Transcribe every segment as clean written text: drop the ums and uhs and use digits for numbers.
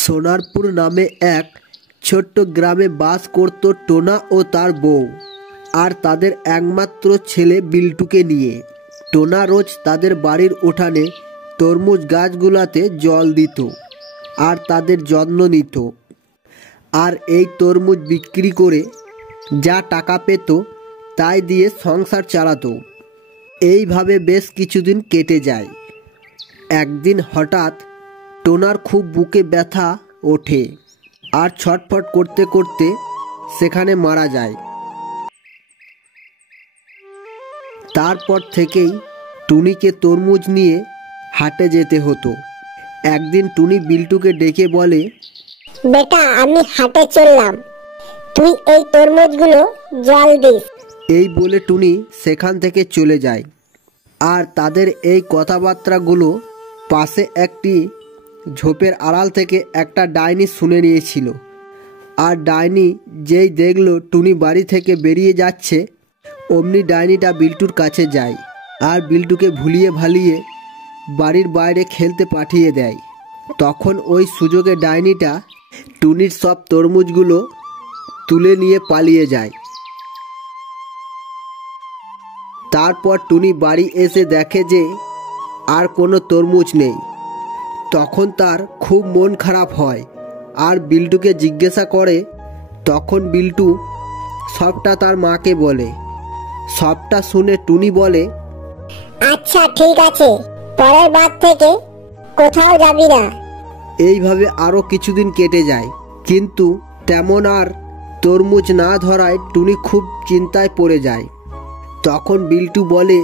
সোনারপুর নামে এক ছোট্ট গ্রামে বাস করত টোনা ও তার বউ আর তাদের একমাত্র ছেলে বিল্টুকে নিয়ে। টোনা রোজ তাদের বাড়ির উঠানে তরমুজ গাছগুলোতে জল দিত আর তাদের যত্ন নিত, আর এই তরমুজ বিক্রি করে যা টাকা পেত তাই দিয়ে সংসার চালাতো। এইভাবে বেশ কিছুদিন কেটে যায়। একদিন হঠাৎ টোনার খুব বুকে ব্যথা ওঠে আর ছটফট করতে করতে সেখানে মারা যায়। তারপর থেকেই টুনিকে তরমুজ নিয়ে হাটে যেতে হতো। একদিন টুনি বিল্টুকে ডেকে বলে, বেটা, আমি হাটে চললাম, তুই এই তরমুজগুলো জল দিস। এই বলে টুনি সেখান থেকে চলে যায়। আর তাদের এই কথাবার্তাগুলো পাশে একটি ঝোপের আড়াল থেকে একটা ডাইনি শুনে নিয়েছিল। আর ডাইনি যেই দেখলো টুনি বাড়ি থেকে বেরিয়ে যাচ্ছে, অমনি ডাইনিটা বিল্টুর কাছে যায় আর বিল্টুকে ভুলিয়ে ভালিয়ে বাড়ির বাইরে খেলতে পাঠিয়ে দেয়। তখন ওই সুযোগে ডাইনিটা টুনির সব তরমুজগুলো তুলে নিয়ে পালিয়ে যায়। তারপর টুনি বাড়ি এসে দেখে যে আর কোনো তরমুজ নেই। তখন তার খুব মন খারাপ হয় আর বিল্টুকে জিজ্ঞাসা করে। তখন বিল্টু সবটা তার মাকে বলে। সবটা শুনে টুনি বলে, আচ্ছা ঠিক আছে, পরের বার থেকে কোথাও যাবি না। এইভাবে আরও কিছুদিন কেটে যায়, কিন্তু তেমন আর তরমুজ না ধরায় টুনি খুব চিন্তায় পড়ে যায়। তখন বিল্টু বলে,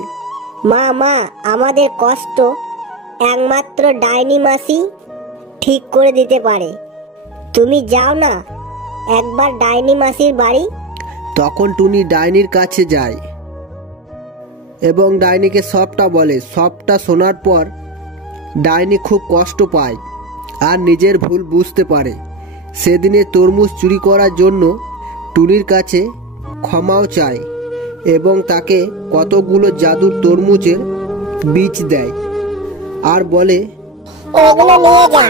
মা, আমাদের কষ্ট একমাত্র ডাইনি মাসি ঠিক করে দিতে পারে। তুমি যাও না একবার ডাইনি মাসির বাড়ি। তখন টুনি ডাইনির কাছে যায় এবং ডাইনিকে সবটা বলে। সবটা শোনার পর ডাইনি খুব কষ্ট পায় আর নিজের ভুল বুঝতে পারে। সেদিনে তরমুজ চুরি করার জন্য টুনির কাছে ক্ষমাও চায় এবং তাকে কতগুলো জাদুর তরমুজের বীজ দেয় আর বলে, এগুলো নিয়ে যা,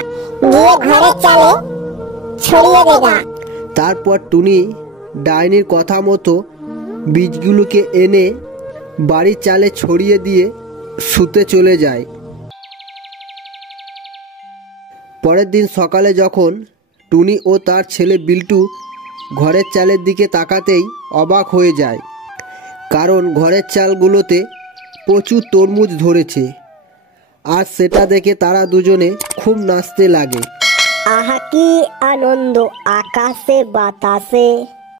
গিয়ে ঘরের চালে ছড়িয়ে দেগা। তারপর টুনি ডাইনির কথা মতো বীজগুলোকে এনে বাড়ির চালে ছড়িয়ে দিয়ে শুতে চলে যায়। পরের দিন সকালে যখন টুনি ও তার ছেলে বিল্টু ঘরের চালের দিকে তাকাতেই অবাক হয়ে যায়, কারণ ঘরের চালগুলোতে প্রচুর তরমুজ ধরেছে। আর সেটা দেখে তারা দুজনে খুব নাচতে লাগে। আহা কি আনন্দ, আকাশে বাতাসে